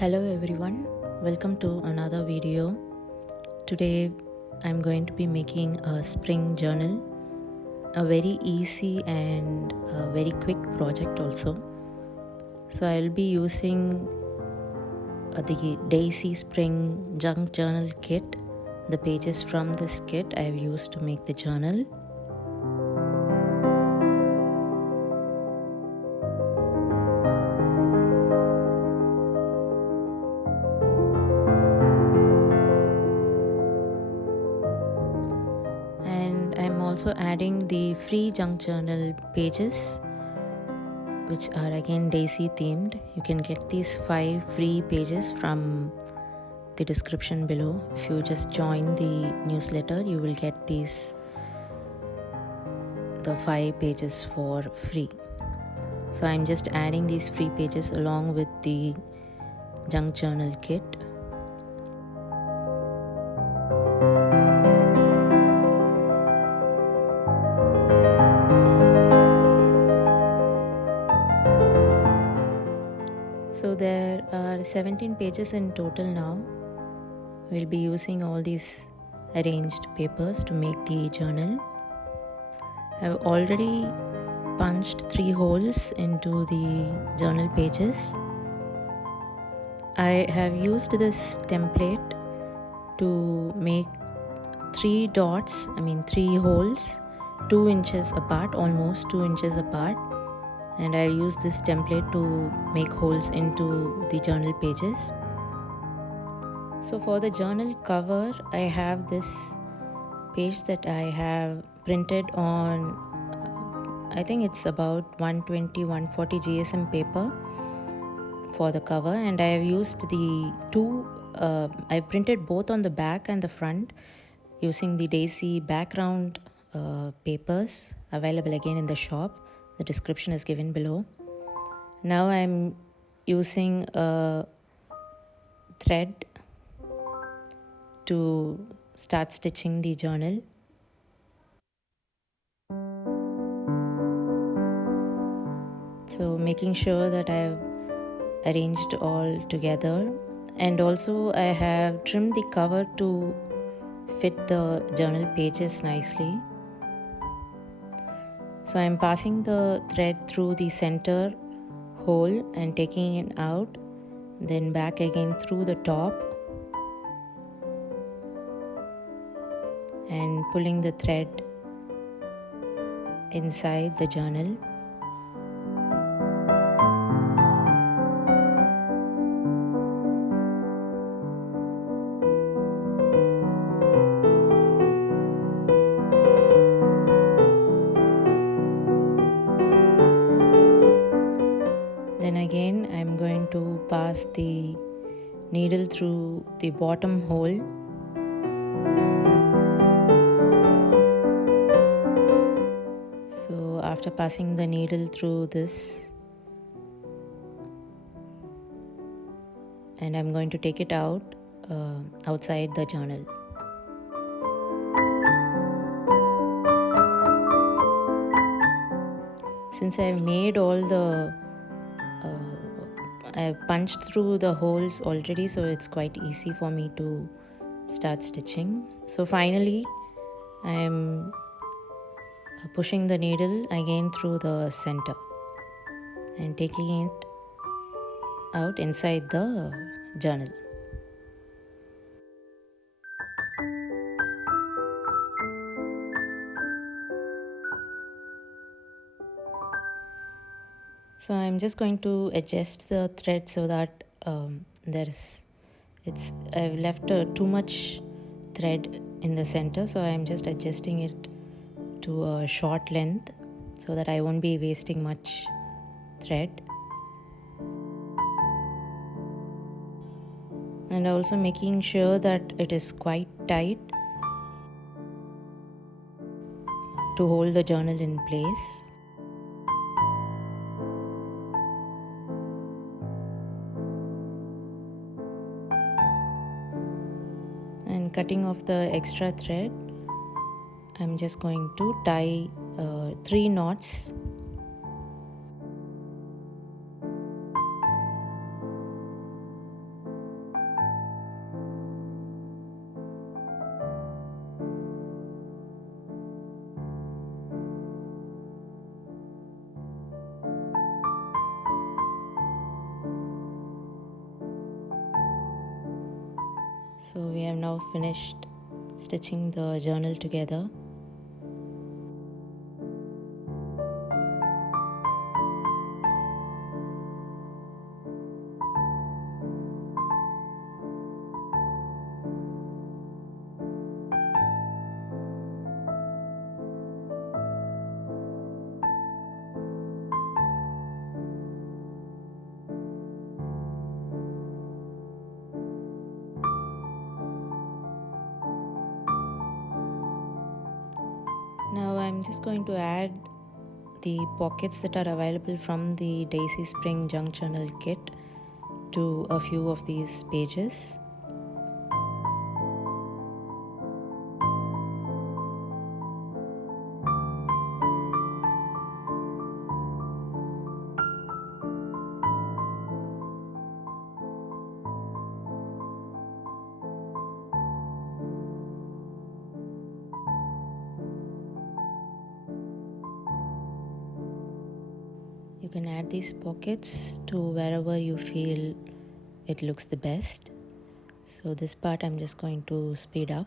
Hello everyone, welcome to another video. Today I'm going to be making a spring journal, a very easy and a very quick project also. So I'll be using the Daisy Spring Junk Journal Kit. The pages from this kit I've used to make the journal. And I'm also adding the free junk journal pages, which are again Daisy themed. You can get these 5 free pages from the description below. If you just join the newsletter, you will get the 5 pages for free. So I'm just adding these free pages along with the junk journal kit. So there are 17 pages in total now. We'll be using all these arranged papers to make the journal. I've already punched 3 holes into the journal pages. I have used this template to make 3 holes 2 inches apart, almost 2 inches apart. And I'll use this template to make holes into the journal pages. So for the journal cover, I have this page that I have printed on, I think it's about 120-140 GSM paper for the cover, and I have used the I printed both on the back and the front using the Daisy background papers available again in the shop. The description is given below. Now I'm using a thread to start stitching the journal. So making sure that I've arranged all together, and also I have trimmed the cover to fit the journal pages nicely. So I'm passing the thread through the center hole and taking it out, then back again through the top and pulling the thread inside the journal. Then again I'm going to pass the needle through the bottom hole. So after passing the needle through this, and I'm going to take it out outside the journal. Since I've made all the I've punched through the holes already, so it's quite easy for me to start stitching. So finally I'm pushing the needle again through the center and taking it out inside the journal. So I'm just going to adjust the thread so that I've left too much thread in the center, so I'm just adjusting it to a short length so that I won't be wasting much thread. And also making sure that it is quite tight to hold the journal in place. And cutting off the extra thread, I'm just going to tie 3 knots. So we have now finished stitching the journal together. Now I'm just going to add the pockets that are available from the Daisy Spring Junk Journal kit to a few of these pages. You can add these pockets to wherever you feel it looks the best. So this part I'm just going to speed up.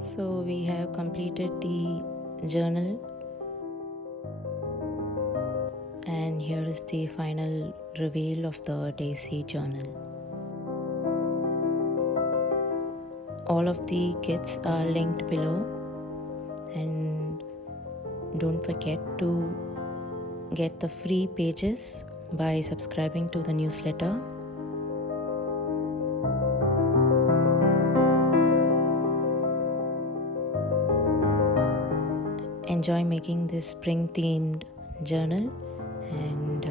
So we have completed the journal, and here is the final reveal of the Daisy journal. All of the kits are linked below, and don't forget to get the free pages by subscribing to the newsletter. Enjoy making this spring themed journal, and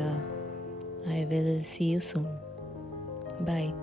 I will see you soon. Bye.